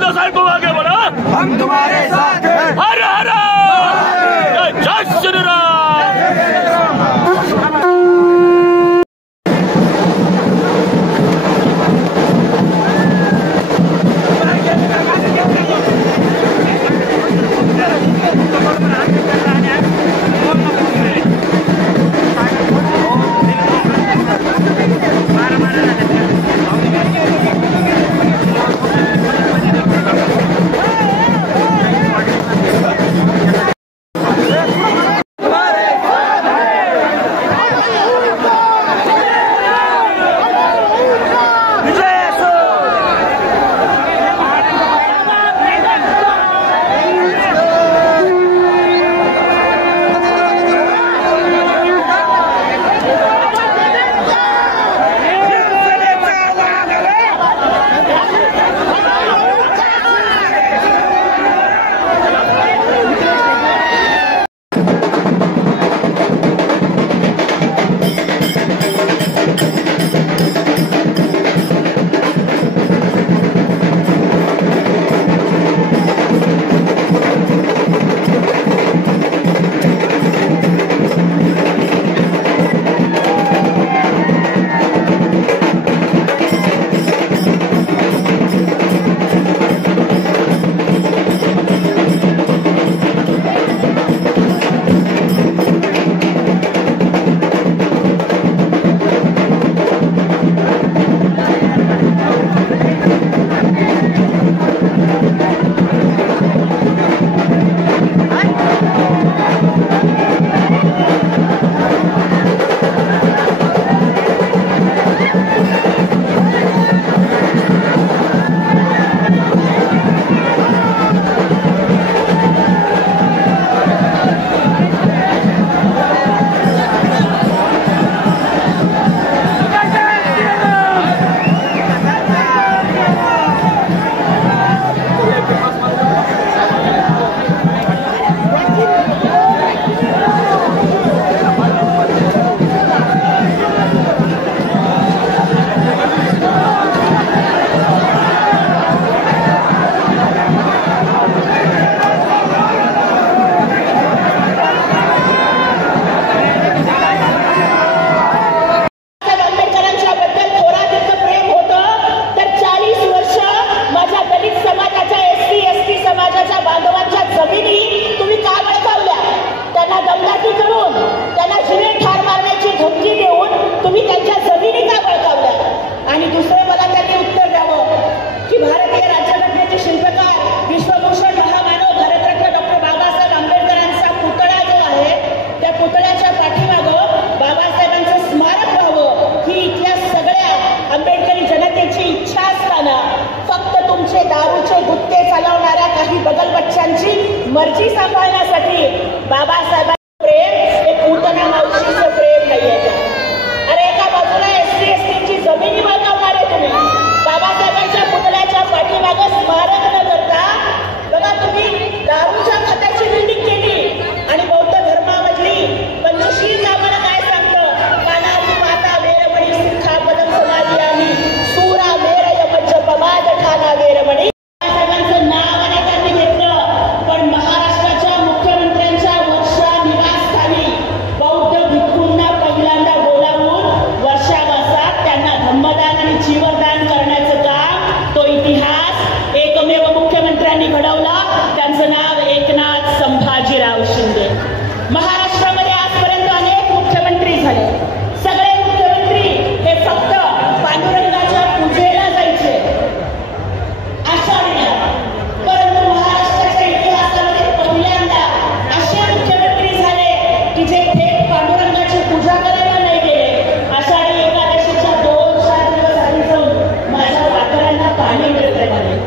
हिंदू साहब को आगे बढ़ा, हम तुम्हारे साथ हैं। हर हर जय श्री राम। मर्जी सांभाळण्यासाठी बाबासाहेबांचं प्रेम हे पूतना मावशीचं प्रेम नाहीये. अरे एका बाजूला एसटी एसटीची जमिनी बळकावणारे तुम्ही, बाबासाहेबांच्या पुतळ्याच्या पाठीमागं स्मारक न करता बघा तुम्ही दारूच्या खताची बिल्डिंग केली आणि बौद्ध धर्मामधली पंचशील आम्हाला काय सांगतं, कानाची माता वेरमणी सुखा पदम समाधी आम्ही सूरा वेर यमच पमाद ठाणा वेरमणी. महाराष्ट्रामध्ये आजपर्यंत अनेक मुख्यमंत्री झाले. सगळे मुख्यमंत्री हे फक्त पांडुरंगाच्या पूजेला जायचे आषाढीला, परंतु महाराष्ट्राच्या इतिहासामध्ये पहिल्यांदा असे मुख्यमंत्री झाले की जे थेट पांडुरंगाची पूजा करायला नाही गेले. आषाढी एकादशीच्या 2-4 दिवस आधी जाऊन माझ्या वारकऱ्यांना पाणी मिळतंय का नाही,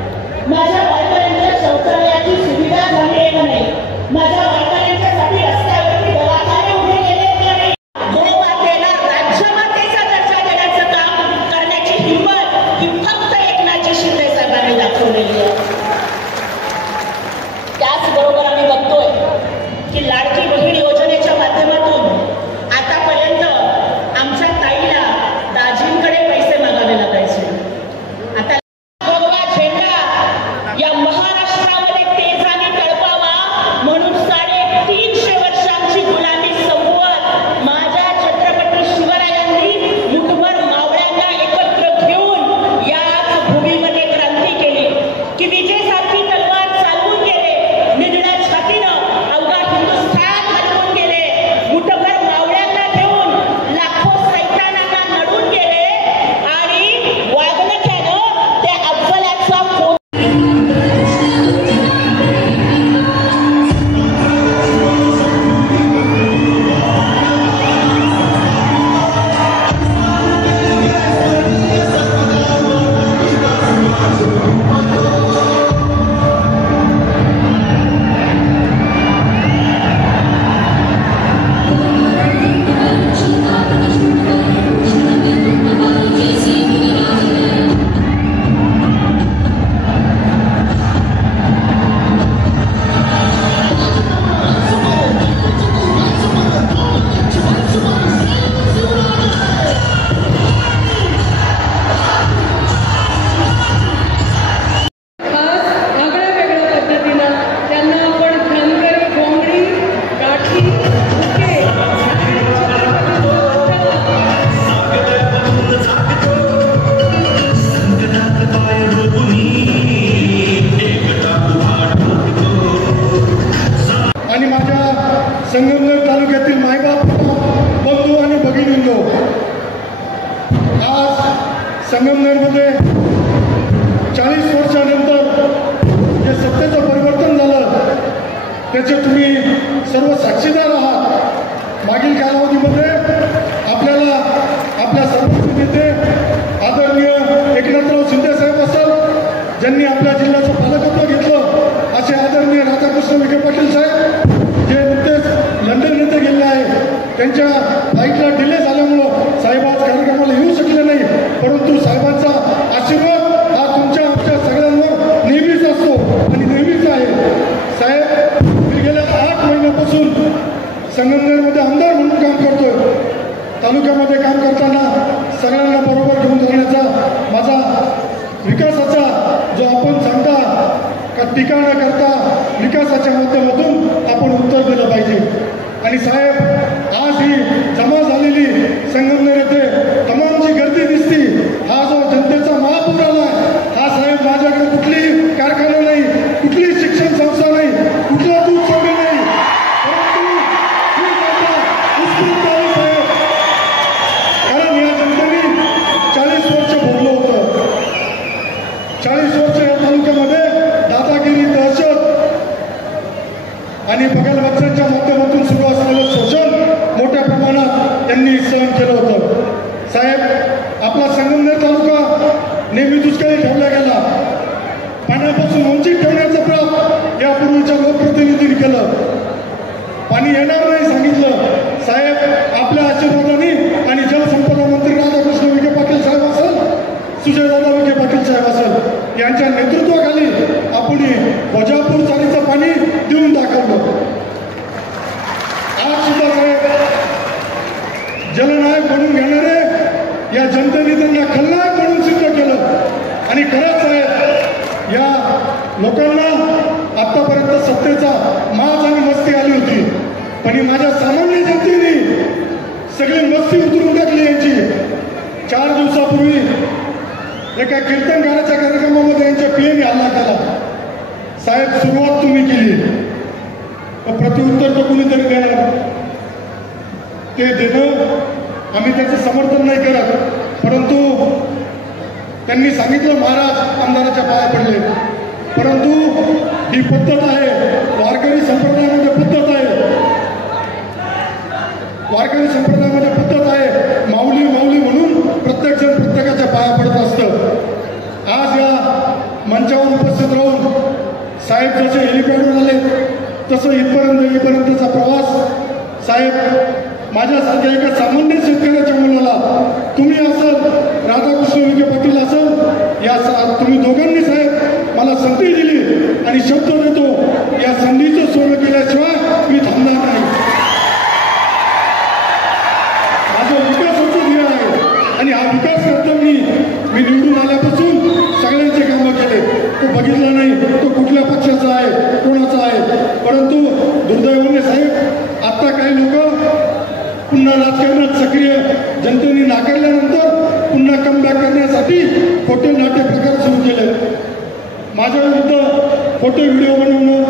माझ्या वारकऱ्यांच्या शौचालयाची सुविधा झाली आहे का नाही, माझ्या वारकऱ्यांच्यासाठी रस्त्यावरती दवाखाने उभे केले का नाही. गोमातेला राज्यमातेचा दर्जा देण्याचं काम करण्याची हिंमत ही फक्त एकनाथजी शिंदे साहेबांनी दाखवलेली आहे. त्याचबरोबर आम्ही बघतोय की लाडकी बहीण योजनेच्या माध्यमातून आतापर्यंत आमच्या ताईला दाजींकडे पैसे मागावे लागायचे. आता भगवा झेंडा या संगमनेरमध्ये 40 वर्षानंतर जे सत्तेचं परिवर्तन झालं त्याचे तुम्ही सर्व साक्षीदार आहात। मागील कालावधीमध्ये आपल्याला आपल्या सर्व नेते आदरणीय एकनाथराव शिंदे साहेब असेल, ज्यांनी आपल्या जिल्ह्याचं पालकत्व घेतलं, असे आदरणीय राधाकृष्ण विखे पाटील साहेब जे नुकतेच लंडन येथे गेले आहे, त्यांच्या फ्लाईटला डिले झाल्यामुळं साहेब आज कार्यक्रमाला येऊ शकले नाही, परंतु साहेबांचा आशीर्वाद हा तुमच्या आमच्या सगळ्यांवर नेहमीच असतो आणि नेहमीच आहे। साहेब, मी गेल्या 8 महिन्यापासून संगमनेरमध्ये आमदार म्हणून काम करतोय। तालुक्यामध्ये काम करताना सगळ्यांना बरोबर घेऊन जाण्याचा माझा विकासाचा जो आपण सांगता का टीका न करता विकासाच्या माध्यमातून आपण उत्तर दिलं पाहिजे। आणि साहेब, आज ही जमा झालेली संगमनेर येथे तमाम जी गर्दी दिसती, हा जो जनतेचा महापूर आला, हा साहेब माझ्याकडे कुठलीही कारखाना नाही, कुठलीही शिक्षण संस्था नाही, कुठला दूध संघ नाही, परंतु ही जनता उत्स्फूर्त आहे साहेब। कारण या जनतेने 40 वर्ष भोगलं होतं। 40 वर्ष या तालुक्यामध्ये दादागिरी, दहशत आणि बगलबच्चांच्या माध्यमातून सुरू असलेलं शोषण मोठ्या प्रमाणात त्यांनी सहन केलं होतं। साहेब, आपला संगमनेर तालुका नेहमी दुष्काळी ठेवला गेला, पाण्यापासून वंचित ठेवण्याचं प्रयत्न यापूर्वीच्या लोकप्रतिनिधींनी केलं, पाणी येणार नाही सांगितलं। साहेब, आपल्या आशीर्वादाने आणि जलसंपदा मंत्री राधाकृष्ण विखे पाटील साहेब असेल, सुजयदादा विखे पाटील साहेब असेल, यांच्या नेतृत्वाखाली आपण वजापूर चालीचं पाणी देऊन दाखवलं। आज सुद्धा साहेब, जलनायक म्हणून घेणारे या जनतेने त्यांना खलनायक म्हणून सिद्ध केलं। आणि खरंच साहेब, या लोकांना आतापर्यंत सत्तेचा माज आणि मस्ती आली होती, पण माझ्या सामान्य जनतेने सगळी मस्ती उतरून टाकली यांची। 4 दिवसापूर्वी एका कीर्तनकाराच्या कार्यक्रमामध्ये यांच्या पीएने हल्ला केला। साहेब, सुरुवात तुम्ही केली, प्रत्युत्तर तर कुणीतरी देणार, ते देणं आम्ही त्याचं समर्थन नाही करत, परंतु त्यांनी सांगितलं महाराज आमदाराच्या पाया पडले, परंतु ही पद्धत आहे, वारकरी संप्रदायामध्ये पद्धत आहे, वारकरी संप्रदायामध्ये पद्धत आहे, माऊली माऊली म्हणून प्रत्येक जण प्रत्येकाच्या पाया पडत असतं। आज या मंचावर उपस्थित राहून साहेब जसे हेलिपॅडवर आले तसं इथपर्यंतचा प्रवास साहेब, माझ्यासारख्या एका सामान्य शेतकऱ्याच्या मुलाला, तुम्ही असाल, राधाकृष्ण विखे पाटील असाल, या तुम्ही दोघांनी साहेब मला संधी दिली आणि शब्द देतो, या संधीचं सोनं केल्याशिवाय मी थांबणार नाही। माझं विकासाचं ध्येय आहे आणि हा विकास करताना मी निवडून आल्यापासून सगळ्यांचे कामं केले, तो बघितला नाही तो कुठल्या पक्षाचा आहे, कोणाचा आहे, परंतु दुर्दैवाने साहेब आता काही लोक पुन्हा राजकारणात सक्रिय जनतेने नाकारल्यानंतर पुन्हा कमबॅक करण्यासाठी खोटे नाट्य प्रकार सुरू केले। माझ्या विरुद्ध खोटे व्हिडिओ बनवणं,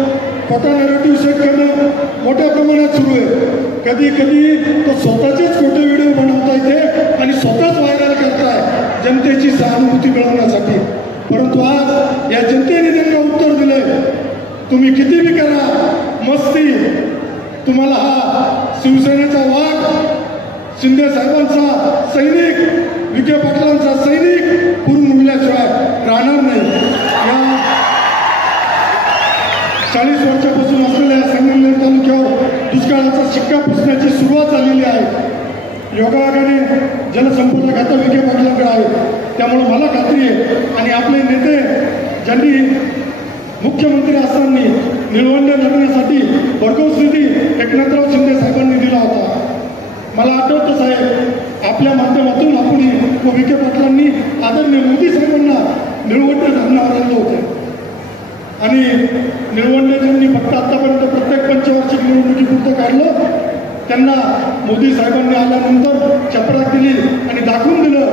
खोटा नॅरेटिव्ह सेट करणं मोठ्या प्रमाणात सुरू आहे। कधी कधी तो स्वतःचेच खोटे व्हिडिओ बनवता येते आणि स्वतःच व्हायरल करताय जनतेची सहानुभूती मिळवण्यासाठी, परंतु आज या जनतेने त्यांना उत्तर दिलंय, तुम्ही किती बी करा मस्ती, तुम्हाला हा शिवसेनेचा वाघ, शिंदे साहेबांचा सैनिक, विखे पाटलांचा सैनिक पुरून उडल्याशिवाय राहणार नाही। या 40 वर्षापासून असलेल्या संगमनेर तालुक्यावर दुष्काळाचा शिक्का पुसण्याची सुरुवात झालेली आहे। योगायोगाने जलसंपदा खातं विखे पाटलांकडे आहे, त्यामुळे मला खात्री आहे आणि आपले नेते ज्यांनी मुख्यमंत्री असताना निळवंडे लढण्यासाठी भरघोस निधी एकनाथराव शिंदे साहेबांनी दिला होता। मला आठवतं साहेब, आपल्या माध्यमातून आपण व विखे पाटलांनी आदरणीय मोदी साहेबांना निळवंडे धरणावर आणलं होतं आणि निळवंडे त्यांनी फक्त आतापर्यंत प्रत्येक पंचवार्षिक निवडणुकीपुरतं काढलं, त्यांना मोदी साहेबांनी आल्यानंतर चपराक दिली आणि दाखवून दिलं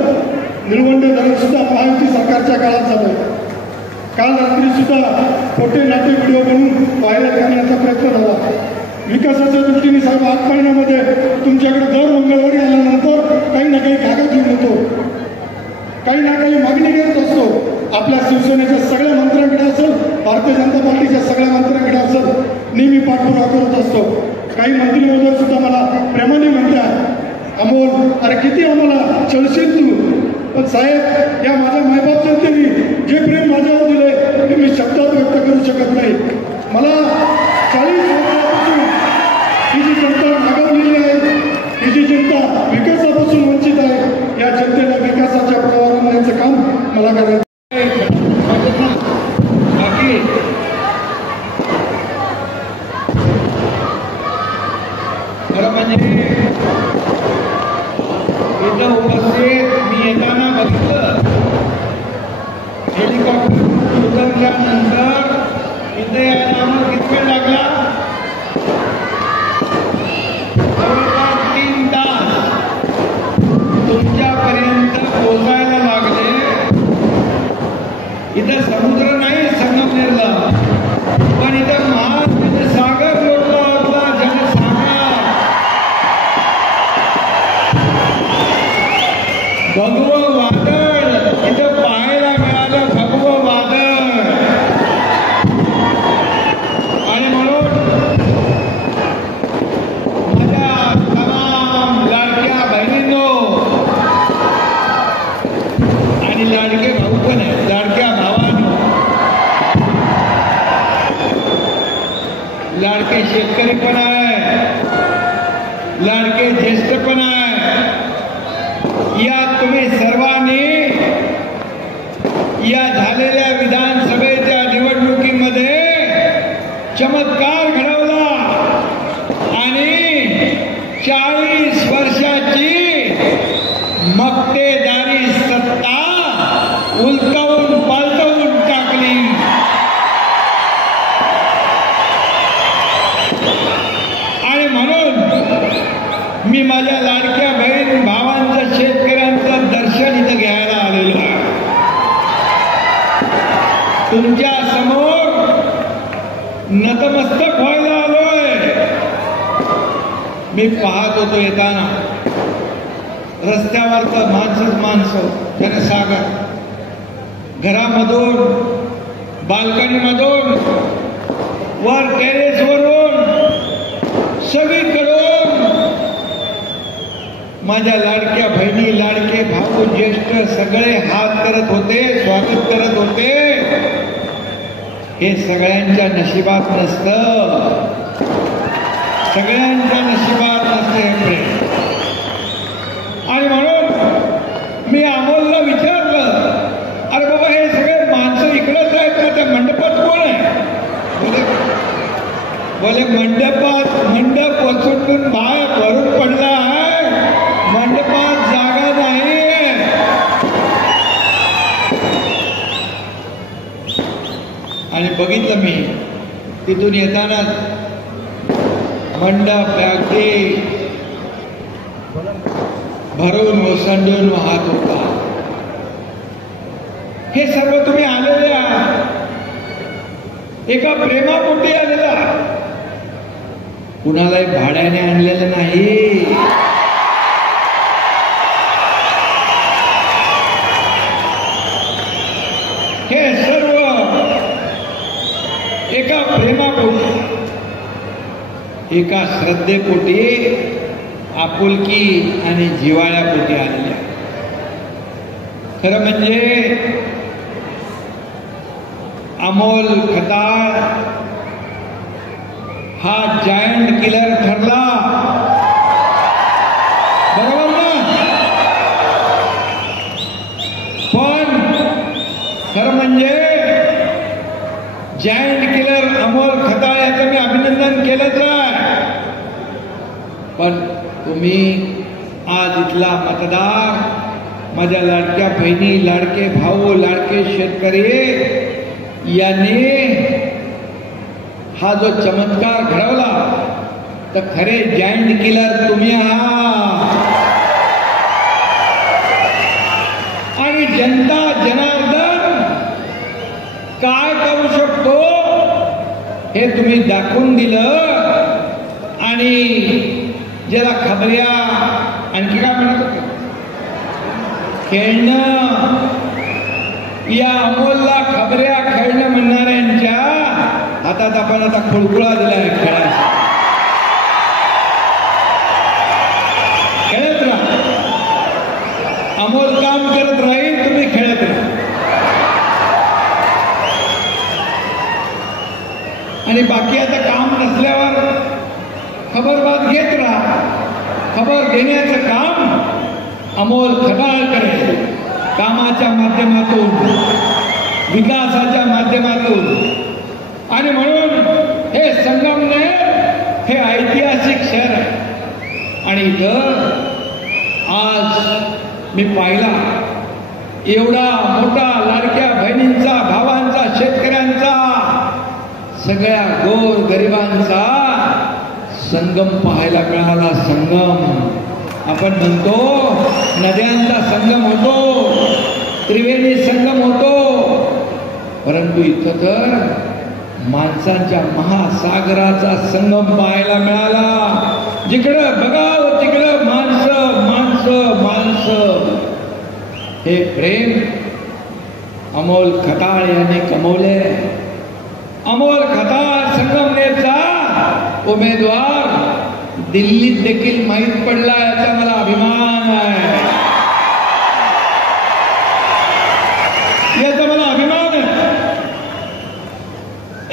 निळवंडे धरण सुद्धा महायुती सरकारच्या काळात झालं। काल रात्री सुद्धा खोटे नाटे व्हिडिओ बनवून व्हायरल करण्याचा प्रयत्न झाला। विकासाच्या दृष्टीने साहेब 8 महिन्यामध्ये तुमच्याकडे दर मंगळवारी आल्यानंतर काही ना काही कागद घेऊन येतो, काही ना काही मागणी करत असतो. आपल्या शिवसेनेच्या सगळ्या मंत्र्यांकडे असेल, भारतीय जनता पार्टीच्या सगळ्या मंत्र्यांकडे असेल, नेहमी पाठपुरावा करत असतो. काही मंत्री महोदय सुद्धा मला प्रेमाने म्हणतात, अमोल अरे किती आम्हाला चळशील तू, पण साहेब या माझ्या मायबाप जनतेने जे प्रेम माझ्यावर दिले ते मी शब्दात व्यक्त करू शकत नाही. मला 40 वर्षापासून ही जी जनता मागवलेली आहे, ही जी जनता विकासापासून वंचित आहे, या जनतेला विकासाच्या प्रवाहावर आणण्याचं काम मला करायचं. खरं म्हणजे इथं उपस्थित मी येताना बघितलं, हेलिकॉप्टर उतरल्यानंतर इथे यायला आम्हाला किती वेळ लागला? जवळपास 3 तास तुमच्यापर्यंत पोहोचायला लागले. इथं समुद्र नाही संगमनेरला, पण इथं सागर जोडला होता, जनसागर. भगवं वादळ इथं पाहायला मिळालं, भगवं वादळ. आणि म्हणून माझ्या तमाम लाडक्या बहिणींनो आणि लाडके भाऊ पण आहेत, लाडक्या भावांनो, लाडके शेतकरी पण आहे, लाडके ज्येष्ठ पण आहे. या तुम्ही सर्वांनी या झालेल्या विधानसभेच्या निवडणुकीमध्ये चमत्कार घडवला आणि 40 वर्षाची मक्तेदारी सत्ता उलटवून पालटवून टाकली. आणि म्हणून मी माझ्या लाडक्या बहीण भावांचं, शेतकऱ्यांचं दर्शन इथं घ्यायला आलेलो आहे. तुमच्या समोर नतमस्तक व्हायला आलोय. मी पाहत होतो येताना रस्त्यावरचं माणसं, जनसागर, घरामधून, बाल्कनीमधून, वर टेरेसवरून, सगळीकडून माझ्या लाडक्या बहिणी, लाडके भाऊ, ज्येष्ठ सगळे हात करत होते, स्वागत करत होते. हे सगळ्यांच्या नशिबात नसतं, सगळ्यांच्या नशिबात नसतं हे प्रेम. आणि म्हणून मी अमोलला विचारलं, अरे बाबा हे सगळे माणसं इकडंच आहेत का, त्या मंडपात कोण आहे? बोले मंडप ओसंडून बाहेर भरून पडला आहे, मंडपात जागा नाही. आणि बघितलं मी तिथून येताना मंडप अगदी भरून ओसंडून वाहत होता. हे सर्व तुम्ही आलेले आहात, एका प्रेमापोटी आलेला, कुणालाही भाड्याने आणलेलं नाही. हे सर्व एका प्रेमापोटी, एका श्रद्धेपोटी, आपुलकी आणि जिव्हाळ्यापोटी आलेल्या. खरं म्हणजे अमोल खताळ हा जायंट किलर ठरला, बरोबर ना? पण खरं म्हणजे जायंट किलर अमोल खताळ याचं मी अभिनंदन केलंच आहे. पण तुम्ही आज इथला मतदार, माझ्या लाडक्या बहिणी, लाडके भाऊ, लाडके शेतकरी यांनी हा जो चमत्कार घडवला, तर खरे जायंट किलर तुम्ही आहात. आणि जनता जनार्दन काय करू शकतो हे तुम्ही दाखवून दिलं. आणि ज्याला खबऱ्या, आणखी काय म्हणत होते, खेळणं, या अमोलला खबऱ्या खेळणं म्हणणाऱ्यांच्या हातात आपण आता खुळखुळा दिलाय खेळायचा. खेळत राहा, अमोल काम करत राहील, तुम्ही खेळत राहा. आणि बाकी आता काम नसल्यावर खबरबात घेत राहा. खबर घेण्याचं काम अमोल खटाळ करेल, कामाच्या माध्यमातून, विकासाच्या माध्यमातून. आणि म्हणून हे संगमनेर हे ऐतिहासिक शहर आहे. आणि इथं आज मी पाहिला एवढा मोठा लाडक्या बहिणींचा, भावांचा, शेतकऱ्यांचा, सगळ्या गोर गरिबांचा संगम पाहायला मिळाला. संगम आपण म्हणतो नद्यांचा संगम होतो, त्रिवेणी संगम होतो, परंतु इथं तर माणसांच्या महासागराचा संगम पाहायला मिळाला. जिकडं बघावं तिकडं माणसं माणसं माणसं. हे प्रेम अमोल खताळ यांनी कमवले. अमोल खताळ संगमनेरचा उमेदवार दिल्लीत देखील माहीत पडला, याचा मला अभिमान आहे. याचा मला अभिमान आहे.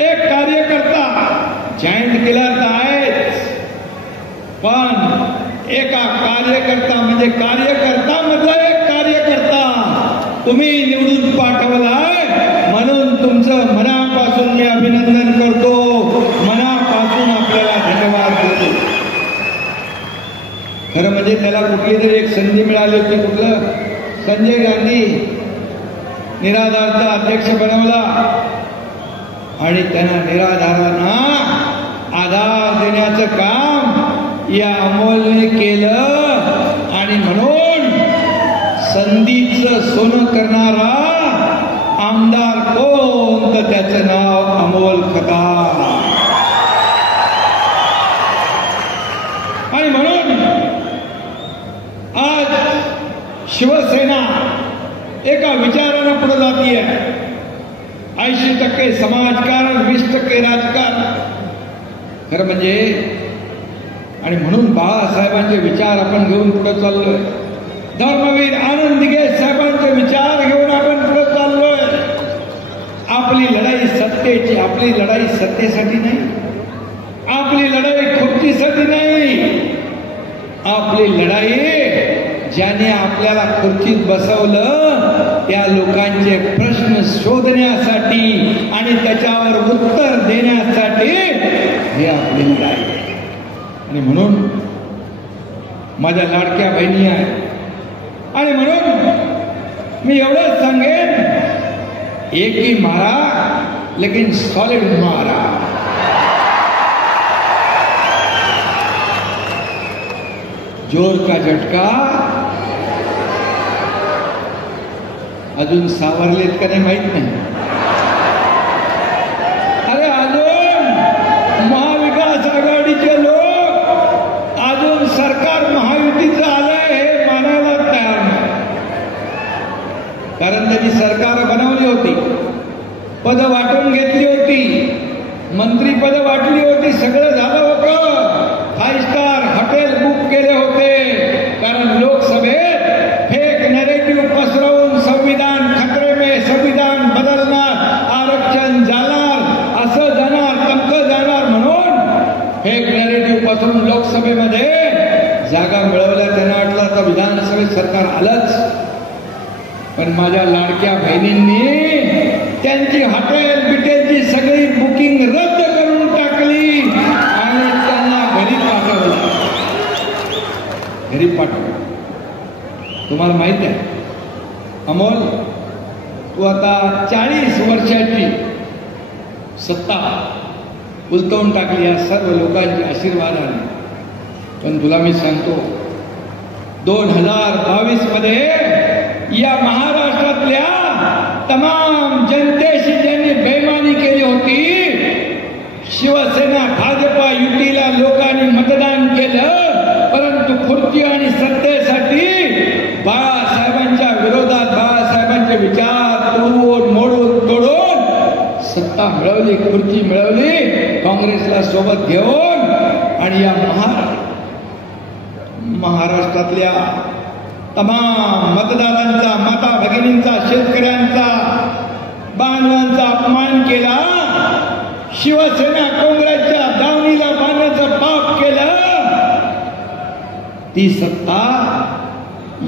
एक कार्यकर्ता जॉईंट केला तर आहेच, पण एका कार्यकर्ता म्हणजे कार्यकर्ता मधला एक कार्यकर्ता तुम्ही निवडून पाठवलाय, म्हणून तुमचं मनापासून मी अभिनंदन करतो, मनापासून आपल्याला धन्यवाद देतो. खरं म्हणजे त्याला कुठली तरी एक संधी मिळाली होती. कुठलं? संजय गांधी निराधारचा अध्यक्ष बनवला आणि त्यांना निराधारांना आधार देण्याचं काम या अमोलने केलं. आणि म्हणून संधीचं सोनं करणारा आमदार कोण, तर त्याचं नाव अमोल खताळ. आणि म्हणून आज शिवसेना एका विचारानं पुढे जातीये. 80% समाजकारण, 20% राजकारण. खरं म्हणजे आणि म्हणून बाळासाहेबांचे विचार आपण घेऊन पुढे चाललोय. धर्मवीर आनंद दिघे साहेबांचे विचार घेऊन आपण पुढे चाललोय. आपली लढाई सत्तेची, आपली लढाई सत्तेसाठी नाही, आपली लढाई खुर्चीसाठी नाही, आपली लढाई ज्याने आपल्याला खुर्चीत बसवलं त्या लोकांचे प्रश्न शोधण्यासाठी आणि त्याच्यावर उत्तर देण्यासाठी हे आपली लढाई आहे. आणि म्हणून माझ्या लाडक्या बहिणी आहेत. आणि म्हणून मी एवढंच सांगेन, एक ही मारा लेकिन सॉलिड मारा. जोर का झटका. अजून सावरलेत का नाही माहित नाही. अरे अजून महाविकास आघाडीचे लोक अजून सरकार महायुतीचं आलंय हे मानायला तयार नाही. कारण त्यांनी सरकार बनवली होती, पद वाटून घेतली होती, मंत्रीपद वाटली होती, सगळं झालं होतं. 5 स्टार हॉटेल बुक केले होते. कारण लोकसभेत फेक नॅरेटिव्ह पसरवून संविधान खतरे में, संविधान बदलणार, आरक्षण जाणार, असं जाणार, तमकं जाणार म्हणून फेक नॅरेटिव्ह पसरून लोकसभेमध्ये जागा मिळवल्या. त्यांना वाटलं आता विधानसभेत सरकार आलंच. पण माझ्या लाडक्या बहिणींनी त्यांची हॉटेल बिटेलची सगळी बुकिंग रद्द करून टाकली आणि त्यांना घरी पाठवलं. घरी पाठवलं. तुम्हाला माहित आहे अमोल, तू आता 40 वर्षाची सत्ता उलटवून टाकली या सर्व लोकांच्या आशीर्वादाने. पण तुला मी सांगतो 2022 मध्ये या महाराष्ट्रातल्या तमाम जनतेशी ज्यांनी बेईमानी केली होती, शिवसेना भाजपा युतीला लोकांनी मतदान केलं, परंतु खुर्ची आणि सत्तेसाठी बाळासाहेबांच्या विरोधात मिळवली, खुर्ची मिळवली काँग्रेसला सोबत घेऊन, आणि या महाराष्ट्रातल्या तमाम मतदारांचा, माता भगिनींचा, शेतकऱ्यांचा, बांधवांचा अपमान केला. शिवसेना काँग्रेसच्या दावणीला बांधण्याचं पाप केलं. ती सत्ता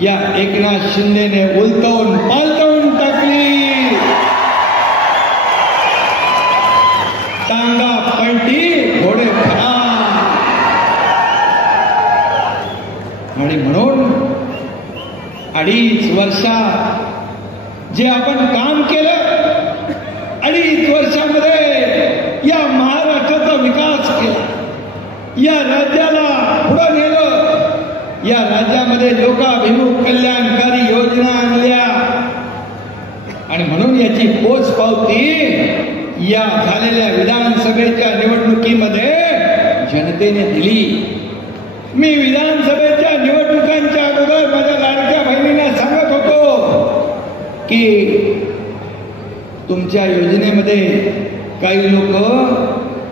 या एकनाथ शिंदेने उलटवून पालटवून टाकली. टांगा पलटी घोडे फरा. आणि म्हणून 2.5 वर्षात जे आपण काम केलं, 2.5 वर्षामध्ये या महाराष्ट्राचा विकास केला, या राज्याला पुढे नेलं, या राज्यामध्ये लोकाभिमुख कल्याणकारी योजना आणल्या. आणि म्हणून याची पोचपावती या झालेल्या विधानसभेच्या निवडणुकीमध्ये जनतेने दिली. मी विधानसभेच्या निवडणुकांच्या अगोदर माझ्या लाडक्या बहिणींना सांगत होतो की तुमच्या योजनेमध्ये काही लोक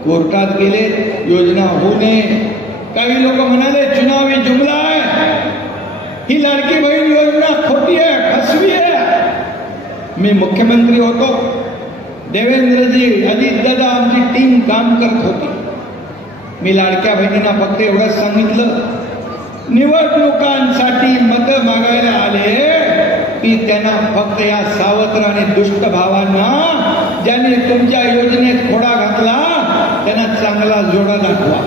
कोर्टात गेले, योजना होऊ नये. काही लोक म्हणाले चुनावी जुमला आहे, ही लाडकी बहीण योजना खोटी आहे, फसवी आहे. मी मुख्यमंत्री होतो, देवेंद्रजी, अजितदादा, आमची टीम काम करत होती. मी लाडक्या बहिणींना फक्त एवढंच सांगितलं, निवडणुकांसाठी मतं मागायला आले की त्यांना फक्त या सावत्र आणि दुष्ट भावांना, ज्यांनी तुमच्या योजनेत खोडा घातला, त्यांना चांगला जोडा दाखवा.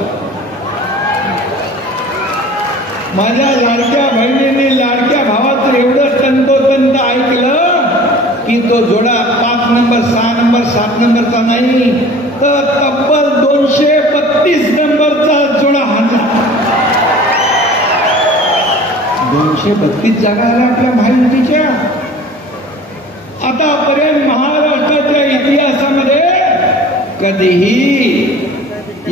माझ्या लाडक्या बहिणींनी लाडक्या भावाचं एवढं तंतोतंत ऐकलं की तो जोडा 5 नंबर, 6 नंबर, 7 नंबरचा नाही, तर तब्बल 232 नंबरचा जोडा हाणला. 232 जागा आल्या आपल्या महायुतीच्या. आतापर्यंत महाराष्ट्राच्या इतिहासामध्ये कधीही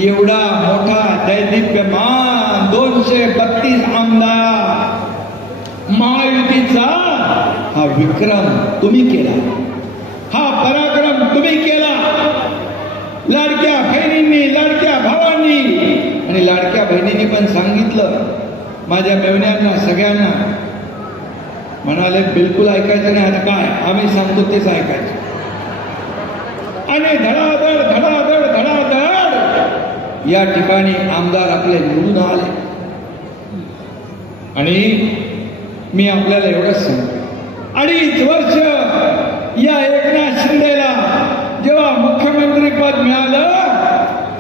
एवढा मोठा दैदिप्यमान 232 आमदार महायुतीचा हा विक्रम तुम्ही केला, हा पराक्रम तुम्ही केला. लाडक्या बहिणींनी, लाडक्या भावांनी आणि लाडक्या बहिणींनी पण सांगितलं. माझ्या मेवण्यांना सगळ्यांना म्हणाले बिलकुल ऐकायचं नाही. आता काय, आम्ही सांगतो तेच ऐकायचं. आणि धडाधड धडाधड धडाधड या ठिकाणी आमदार आपले निवडून आले. आणि मी आपल्याला एवढंच सांगतो, 2.5 वर्ष या एकनाथ शिंदेला जेव्हा मुख्यमंत्री पद मिळालं,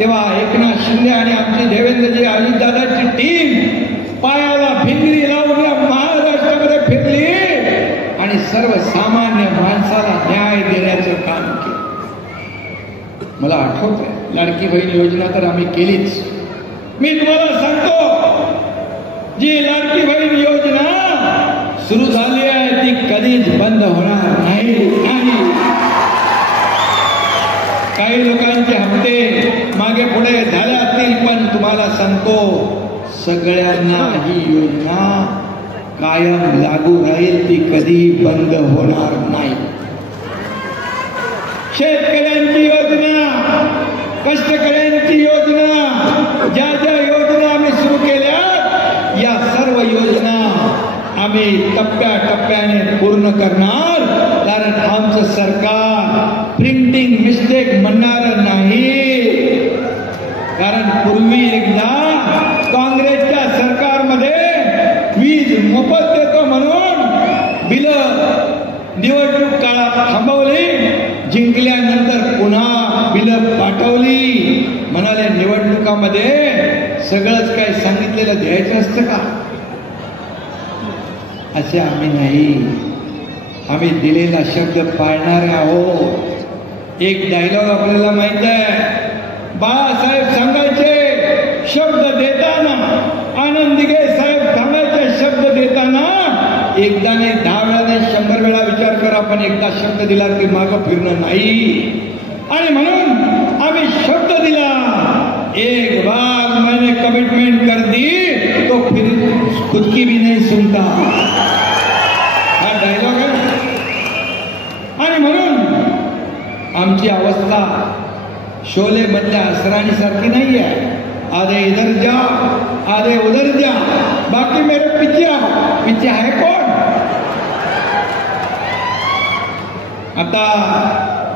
तेव्हा एकनाथ शिंदे आणि आमची देवेंद्रजी, अजितदादाची टीम पायाला भिंगरी लावून या महाराष्ट्रामध्ये फिरली आणि सर्वसामान्य माणसाला न्याय देण्याचं काम केलं. मला आठवत आहे, लाडकी बहीण योजना तर आम्ही केलीच. मी तुम्हाला सांगतो, जी लाडकी बहीण योजना सुरू झाली आहे ती कधीच बंद होणार नाही. काही लोकांचे हप्ते मागे पुढे झाले असतील, पण तुम्हाला सांगतो सगळ्यांना ही योजना कायम लागू राहील, ती कधी बंद होणार नाही. शेतकऱ्यांची योजना, कष्टकऱ्यांची योजना, ज्या ज्या योजना आम्ही सुरू केल्या, या सर्व योजना आम्ही टप्प्याटप्प्याने पूर्ण करणार. कारण आमचं सरकार प्रिंटिंग मिस्टेक म्हणणार नाही. कारण पूर्वी एकदा काँग्रेसच्या सरकारमध्ये वीज मोफत देतो म्हणून बिलं निवडणूक काळात थांबवली, जिंकल्यानंतर पुन्हा बिलं पाठवली. म्हणाले निवडणुकामध्ये सगळंच काही सांगितलेलं द्यायचं असतं का? असे आम्ही नाही, आम्ही दिलेला शब्द पाळणारे आहोत. एक डायलॉग आपल्याला माहित आहे, बाळासाहेब सांगायचे शब्द देताना, आनंद दिघे साहेब सांगायचे शब्द देताना, एकदा नाही 10 वेळा नाही 100 वेळा विचार करा, पण एकदा शब्द दिला की मागं फिरणं नाही. आणि म्हणून आम्ही शब्द दिला, एक बार मैंने कमिटमेंट कर दी तो फिर खुद की भी नहीं सुनता, हा डायलॉग आहे. आणि म्हणून आमची अवस्था शोले मधल्या असराणी सारखी नाही आहे. आधे इधर जा आधे उधर जा, बाकी मेरे पीछे आहे कोण? आता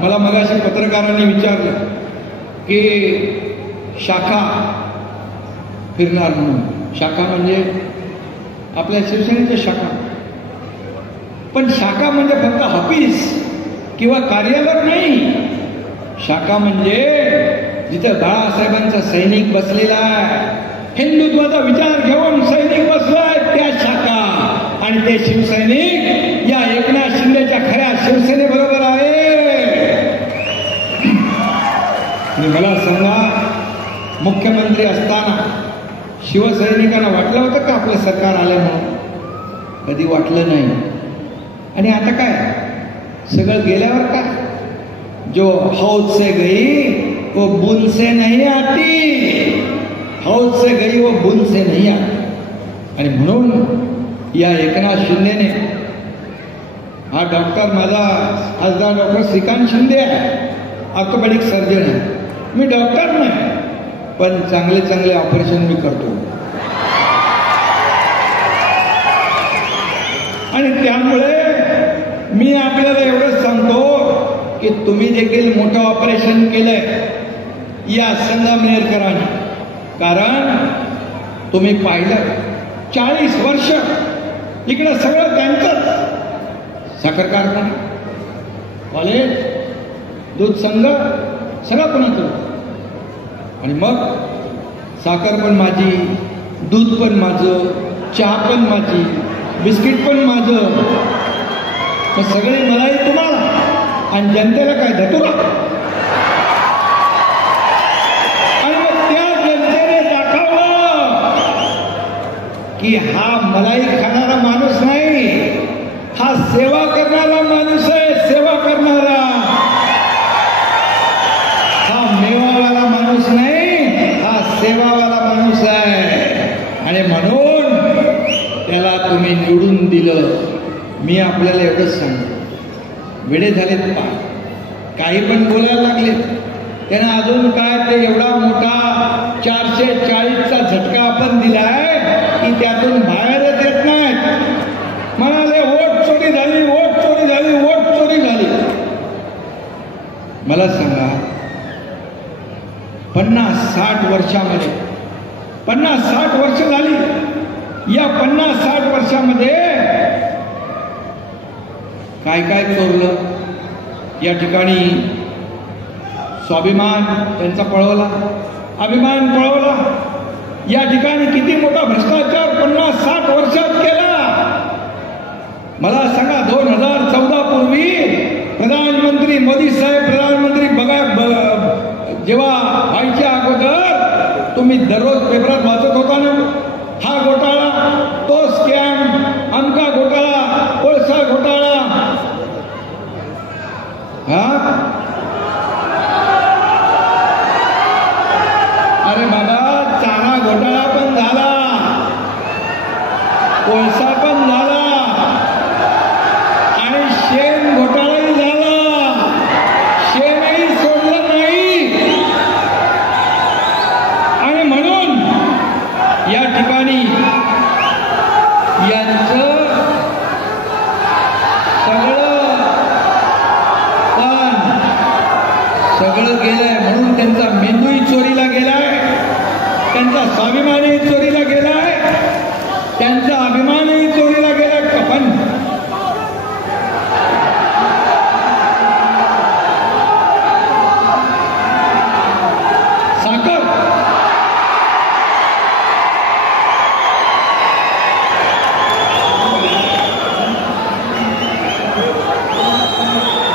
मला मगाशी पत्रकारांनी विचारलं की शाखा फिरणार म्हणून. शाखा म्हणजे आपल्या शिवसेनेच्या शाखा, पण शाखा म्हणजे फक्त ऑफिस किंवा कार्यालय नाही. शाखा म्हणजे जिथे बाळासाहेबांचा सैनिक बसलेला आहे, हिंदुत्वाचा विचार घेऊन सैनिक बसलाय, त्या शाखा. आणि ते शिवसैनिक या एकनाथ शिंदेच्या खऱ्या शिवसेनेबरोबर आहे. आणि मला सांगा, मुख्यमंत्री असताना शिवसैनिकांना वाटलं होतं का आपलं सरकार आलं म्हणून? कधी वाटलं नाही. आणि आता काय सगळं गेल्यावर काय, जो हौद से गई वो बुन से नहीं आती, हौद से गई वो बुन से नहीं आती. आणि म्हणून या एकनाथ शिंदेने, हा डॉक्टर माझा खासदार डॉक्टर श्रीकांत शिंदे आहे, ऑर्थोपेडिक सर्जन आहे. मी डॉक्टर नाही, पण चांगले चांगले ऑपरेशन मी करतो. आणि त्यामुळे मी आपल्याला एवढंच सांगतो की तुम्ही देखील मोठं ऑपरेशन केलंय या संगमनेरकरांनी. कारण तुम्ही पाहिलं 40 वर्ष इकडे सगळं त्यांचंच. साखर कारखाना, कॉलेज, दूध संघ सगळं कोणाचं. आणि मग साखर पण माझी, दूध पण माझं, चहा पण माझी, बिस्किट पण माझं. मग सगळी मलाई तुम्हाला आणि जनतेला काय धतुरा. आणि मग त्या जनतेने दाखवलं की हा मलाई खाणारा माणूस नाही, हा सेवा करणारा माणूस आहे. सेवा करणारा, हा मेवावाला माणूस नाही, हा सेवावाला माणूस आहे. आणि म्हणून त्याला तुम्ही निवडून दिलं. मी आपल्याला एवढंच सांगतो, वेडे झालेत पा, काही पण बोलायला लागले. त्यांना अजून काय ते एवढा मोठा 440चा झटका आपण दिलाय की त्यातून बाहेरच येत नाहीत. म्हणाले वोट चोरी झाली, वोट चोरी झाली, वोट चोरी झाली. मला सांगा, 50-60 वर्षामध्ये, 50-60 वर्ष झाली, या 50-60 वर्षामध्ये काय काय चोरलं. या ठिकाणी स्वाभिमान त्यांचा पळवला, अभिमान पळवला. या ठिकाणी किती मोठा भ्रष्टाचार 50-60 वर्षात केला. मला सांगा, 2014 पूर्वी प्रधानमंत्री मोदी साहेब प्रधानमंत्री जेव्हा व्हायच्या अगोदर तुम्ही दररोज पेपरात वाचत होता ना, हा घोटाळा, तो स्कॅम, अमका घोटाळा, कोळसा घोटाळा. हा, अरे बाबा, चारा घोटाळा पण झाला, कोळसा पण झाला आणि शेण घोटाळाही झाला. शेणही सोडलं नाही. आणि म्हणून या ठिकाणी यांचं सगळं गेलंय. म्हणून त्यांचा मेंदूही चोरीला गेलाय, त्यांचा स्वाभिमानही चोरीला गेलाय, त्यांचा अभिमानही चोरीला गेलाय. पण साखर,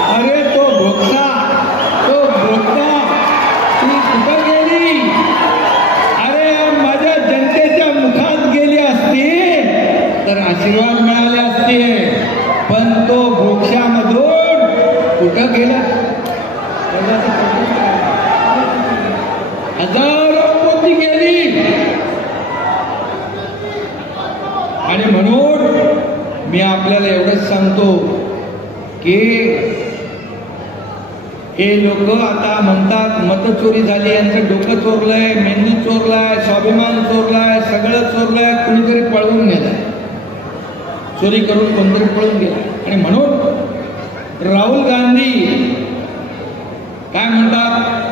अरे तो भोगता ती कुठं गेली? अरे माझ्या जनतेच्या मुखात गेली असती तर आशीर्वाद मिळाले असते. पण तो वृक्षामधून कुठं गेला? हजारो पोती गेली. आणि म्हणून मी आपल्याला एवढंच सांगतो की हे लोक आता म्हणतात मतचोरी झाली, यांचं डोकं चोरलंय, मेंदू चोरलाय, स्वाभिमान चोरलाय, सगळं चोरलंय, कुणीतरी पळवून गेलाय, चोरी करून कोणतरी पळून गेलाय. आणि म्हणून राहुल गांधी काय म्हणतात,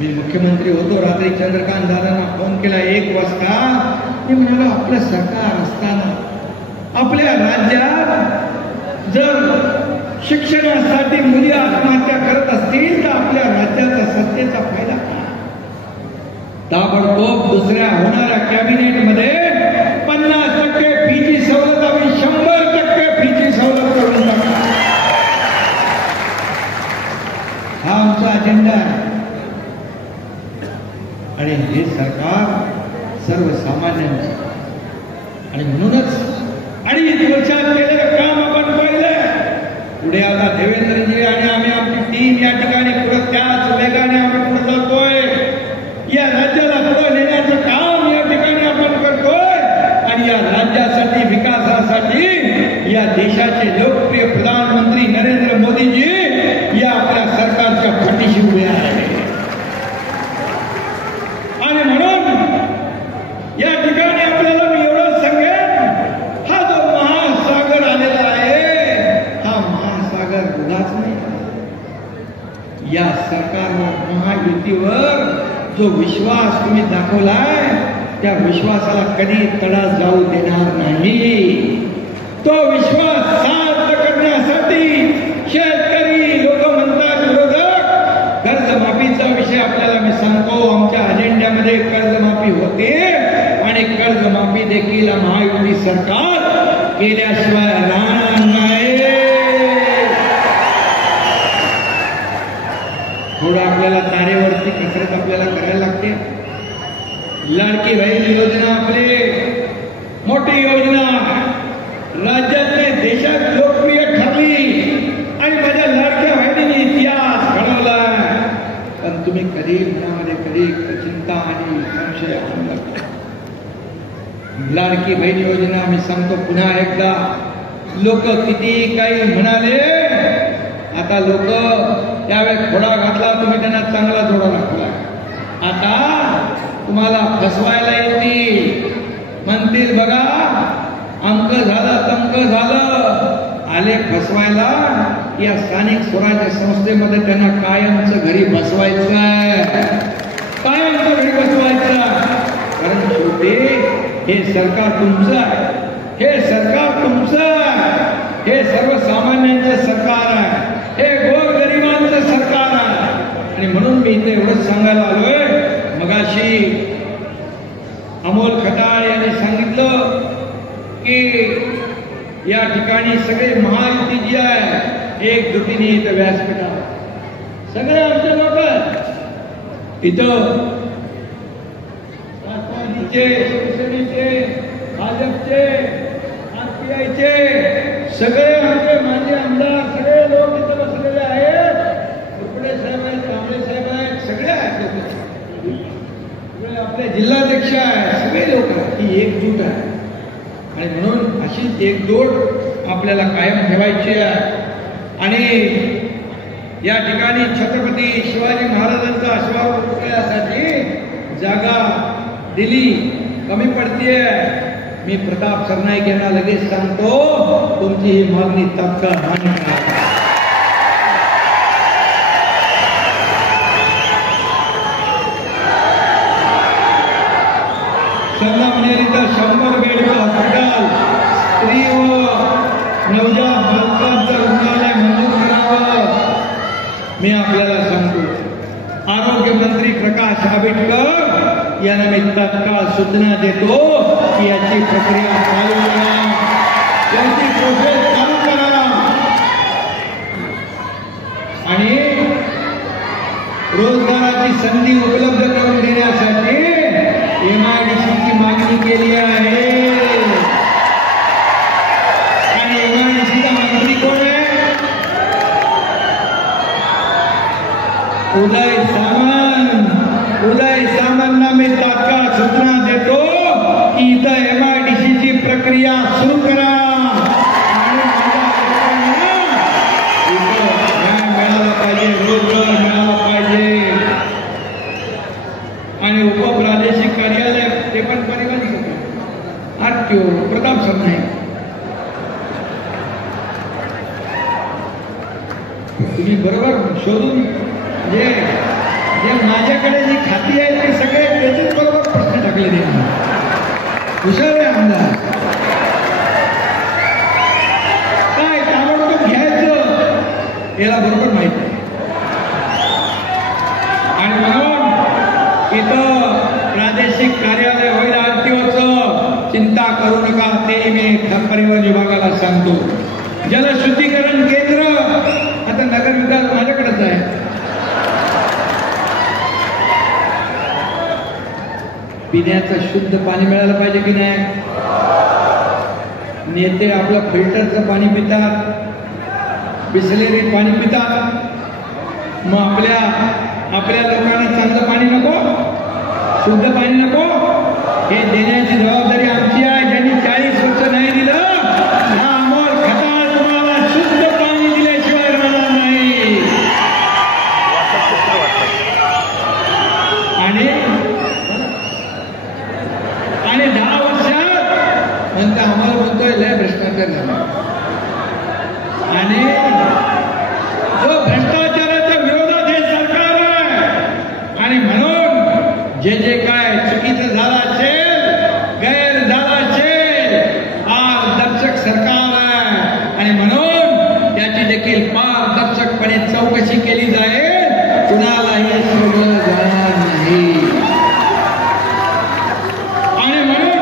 मी मुख्यमंत्री होतो, रात्री चंद्रकांत दादांना फोन केला 1 वाजता. मी म्हणालो आपलं सरकार असताना आपल्या राज्यात जर शिक्षणासाठी मुली आत्महत्या करत असतील तर आपल्या राज्याचा सत्तेचा फायदा काय? ताबडतोब दुसऱ्या होणाऱ्या कॅबिनेटमध्ये 50% फीची सवलत आम्ही 100% फीची सवलत करून टाकू. हा आमचा अजेंडा आहे. आणि हे सरकार सर्वसामान्यांचे आणि म्हणूनच 2.5 वर्षात केलेलं काम आपण पाहिलं. पुढे आता देवेंद्रजी आणि आम्ही आमची टीम या ठिकाणी पुढे त्याच वेगाने आम्ही पुढे जातोय. या राज्याला पुढे नेण्याचं काम या ठिकाणी आपण करतोय. आणि या राज्यासाठी विकासासाठी या देशाचे लोकप्रिय प्रधानमंत्री नरेंद्र मोदीजी या आपल्या सरकारच्या पाठीशी उभे आहेत. आणि म्हणून या ठिकाणी आपल्याला मी एवढं सांगेन, हा जो महासागर आलेला आहे हा महासागर उगाच नाही. या सरकारवर, महायुतीवर जो विश्वास तुम्ही दाखवलाय त्या विश्वासाला कधी तडा जाऊ देणार नाही. तो विश्वास सार्थ करण्यासाठी शेतकरी लोक म्हणतात विरोधक, कर्जमाफीचा विषय आपल्याला मी सांगतो, आमच्या अजेंड्यामध्ये कर्जमाफी होते आणि कर्जमाफी देखील महायुती सरकार केल्याशिवाय राहणार नाही. थोडं आपल्याला तारेवरती कसरत आपल्याला करायला लागते. लाडकी बहीण योजना आपली मोठी योजना राज्यातले देशात लोकप्रिय ठरली आणि माझ्या लाडक्या बहिणीने इतिहास घडवलाय. पण तुम्ही कधी मनामध्ये कधी चिंता आणि संशय आणू नका. लाडकी बहीण योजना मी सांगतो पुन्हा एकदा, लोक किती काही म्हणाले, आता लोक त्यावेळेस घोडा घातला, तुम्ही त्यांना चांगला जोडा दाखवला. आता तुम्हाला फसवायला येतील, म्हणतील बघा अंक झालं तंक झालं, आले फसवायला. या स्थानिक स्वराज्य संस्थेमध्ये त्यांना कायमचं घरी बसवायचं आहे, कायमचं घरी बसवायचं. कारण शेवटी हे सरकार तुमचं आहे, हे सरकार तुमचं आहे, हे सर्वसामान्यांचं सरकार आहे, हे गोरगरिबांचं सरकार आहे. आणि म्हणून मी इथे एवढंच सांगायला आलोय. मगाशी अमोल खताळ यांनी सांगितलं की या ठिकाणी सगळे महायुती जी आहे एकजुटीने इथं व्यासपीठावर सगळे आमचे लोक इथं राष्ट्रवादीचे, शिवसेनेचे, भाजपचे, RPIचे सगळे आमचे माजी आमदार सगळे लोक इथं बसलेले आहेत. कुरपडे साहेब आहेत, कांबळे साहेब आहेत, सगळे आहेत. आपले जिल्हाध्यक्ष आहे, सगळे लोक आहेत. ही एकजूट आहे. आणि म्हणून अशीच एकजूट आपल्याला कायम ठेवायची आहे. आणि या ठिकाणी छत्रपती शिवाजी महाराजांचा आशीर्वाद करण्यासाठी जागा दिली कमी पडतीये. मी प्रताप सरनाईक यांना लगेच सांगतो, तुमची ही मागणी तात्काळ मान्य करा. संगमनेर इथं 100 बेडचं हॉस्पिटल, स्त्री व नवजात बालकांचं रुग्णालय मंजूर करावं. मी आपल्याला सांगतो, आरोग्य मंत्री प्रकाश आंबेडकर यांना मी तात्काळ सूचना देतो की याची प्रक्रिया चालू करा, याची प्रोसेस चालू करा. आणि रोजगाराची संधी उपलब्ध करून देण्यासाठी MIDCची मागणी केली आहे. आणि MIDCचा मंत्री कोण आहे? उदय सामंत. उदय सामंतला मी तात्काळ सूचना देतो की इथं MIDCची प्रक्रिया सुरू करा. आणि बसणार नाही. तुम्ही बरोबर शोधून जे जे माझ्याकडे जी खाती आहेत ते सगळे त्याचेच बरोबर प्रश्न टाकलेले हुशार आहे आमदार. काय ताबडतोब घ्यायचं याला बरोबर माहिती आहे. आणि म्हणून इथं प्रादेशिक कार्यालय होईल आरटीओचं, चिंता करू नका. ते मी परिवहन विभागाला सांगतो. जलशुद्धीकरण केंद्र आता नगर विकास माझ्याकडेच आहे. पिण्याचं शुद्ध पाणी मिळालं पाहिजे की नाही. नेते आपलं फिल्टरचं पाणी पितात, बिसलेरी पाणी पितात. मग आपल्या लोकांना चांगलं पाणी नको, शुद्ध पाणी नको. हे देण्याची जबाबदारी आमची आहे. ज्यांनी 40 वर्ष नाही दिलं हा अमोल खताळ तुम्हाला शुद्ध पाणी दिल्याशिवाय राहणार नाही. आणि 10 वर्षात म्हणता अमोल म्हणतोय लय भ्रष्टाचार झाला. आणि जो भ्रष्टाचाराच्या विरोधात हे सरकार आहे. आणि म्हणून जे जे काय चुकीचं झालं असेल, गैर झाला असेल, पारदर्शक सरकार आहे. आणि म्हणून त्याची देखील पारदर्शकपणे चौकशी केली जाईल. कुणालाही सोडलं जाणार नाही. आणि म्हणून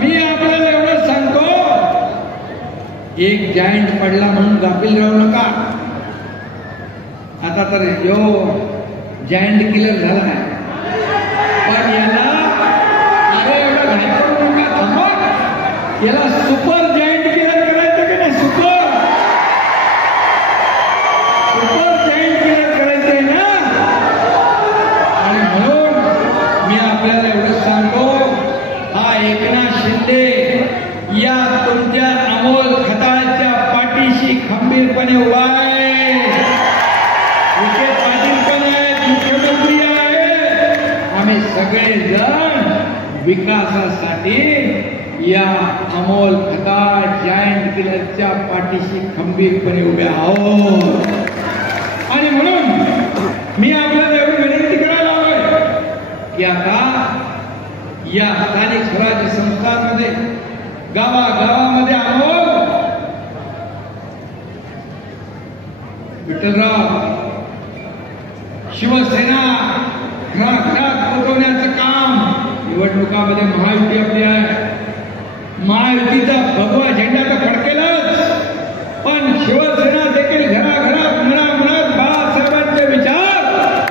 मी आपल्याला एवढं सांगतो, एक जायंट पडला म्हणून गाफील राहू नका. आता तर यो जायंट किलर झाला आहे. पण याला अरे एवढं घाई करू नका. थांबा, याला सुपर जायंट किलर करायचं की नाही. सुपर जायंट किलर करायचंय ना. आणि म्हणून मी आपल्याला एवढं सांगतो, हा एकनाथ शिंदे या तुमच्या अमोल खताळच्या पाठीशी खंबीरपणे उभा आहे. विखे पाटील पण आहेत, मुख्यमंत्री आहेत. आम्ही सगळेजण विकासासाठी या अमोल खताळ जायंट किलरच्या पाठीशी खंबीरपणे उभे आहोत. आणि म्हणून मी आपल्याला एवढी विनंती करायला हवी की आता या स्थानिक स्वराज्य संस्थांमध्ये गावागावामध्ये अमोल विठ्ठलराव शिवसेना घराघरात पोहोचवण्याचं काम निवडणुकामध्ये महायुती आपली आहे. महायुतीचा भगवा झेंडा तर फडकेलाच, पण शिवसेना देखील घराघरात मनामनात बाळासाहेबांचे विचार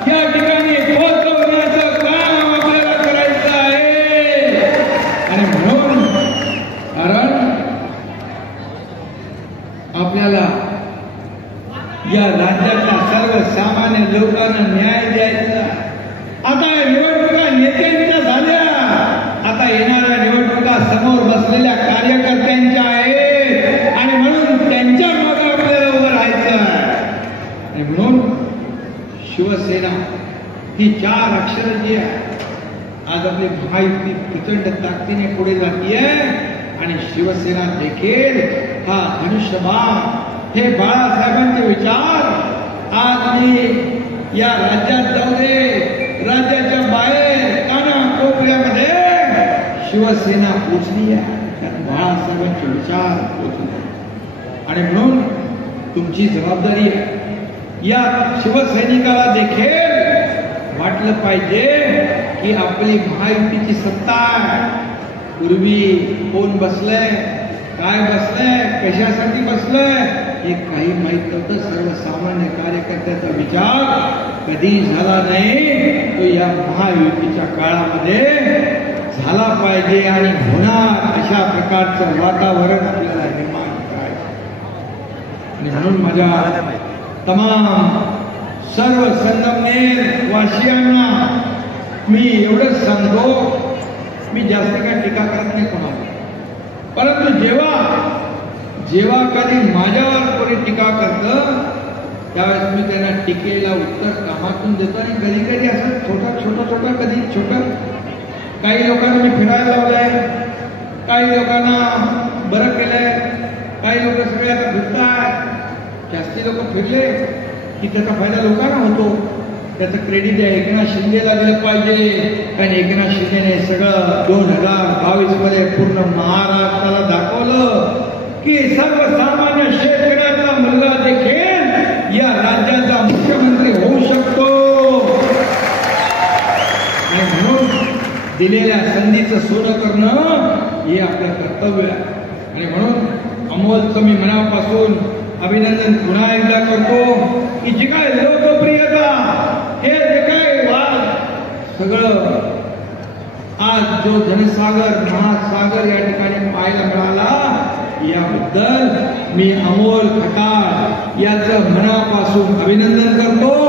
या ठिकाणी पोहोचवण्याचं काम आपल्याला करायचं आहे. आणि म्हणून कारण आपल्याला या राज्याच्या सर्वसामान्य लोकांना न्याय द्यायचा. आता निवडणुका नेत्यांच्या झाल्या, आता येणाऱ्या निवडणुका समोर बसलेल्या कार्यकर्त्यांच्या आहेत. आणि म्हणून त्यांच्या मागे आपल्याला उभं राहायचं आहे. आणि म्हणून शिवसेना ही 4 अक्षर जी आहे, आज आपली महायुती प्रचंड ताकदीने पुढे जातीये. आणि शिवसेना देखील हा धनुष्यबाण, हे बाळासाहेबांचे विचार आज मी या राज्यात जाऊ दे, राज्याच्या बाहेर कानाकोपऱ्यामध्ये शिवसेना पोचली आहे. त्यात बाळासाहेबांचे विचार पोचले. आणि म्हणून तुमची जबाबदारी आहे. या शिवसैनिकाला देखील वाटलं पाहिजे की आपली महायुतीची सत्ता आहे. पूर्वी कोण बसलंय, काय बसलंय, कशासाठी बसलंय हे काही माहित नव्हतं. सर्वसामान्य कार्यकर्त्याचा विचार कधी झाला नाही, तो या महायुतीच्या काळामध्ये झाला पाहिजे आणि होणार अशा प्रकारचं वातावरण आपल्याला निर्माण करायचं. आणि म्हणून माझ्या तमाम सर्व संगमनेर वासियांना मी एवढंच सांगतो, मी जास्त काय टीका करत नाही कोणाला. परंतु जेव्हा कधी माझ्यावर कोणी टीका करतं त्यावेळेस मी त्यांना टीकेला उत्तर कामातून देतो. आणि कधी कधी असं छोटं कधी छोटं काही लोकांना मी फिरायला लावलंय, काही लोकांना बरं केलंय, काही लोक सगळे आता फिरताय. जास्ती लोक फिरले की त्याचा फायदा लोकांना होतो. त्याचं क्रेडिट या एकनाथ शिंदेला दिलं पाहिजे. कारण एकनाथ शिंदेने सगळं 2022 मध्ये पूर्ण महाराष्ट्राला दाखवलं की सर्वसामान्य शेतकऱ्याचा मुलगा देखील या राज्याचा मुख्यमंत्री होऊ शकतो. आणि म्हणून दिलेल्या संधीचं सोनं करणं हे आपलं कर्तव्य आहे. आणि म्हणून अमोलचं मी मनापासून अभिनंदन पुन्हा एकदा करतो की जी काय लोकप्रियता, हे जे काय वाद सगळं आज जो जनसागर महासागर या ठिकाणी पाहायला मिळाला, याबद्दल मी अमोल खताळ याचं मनापासून अभिनंदन करतो.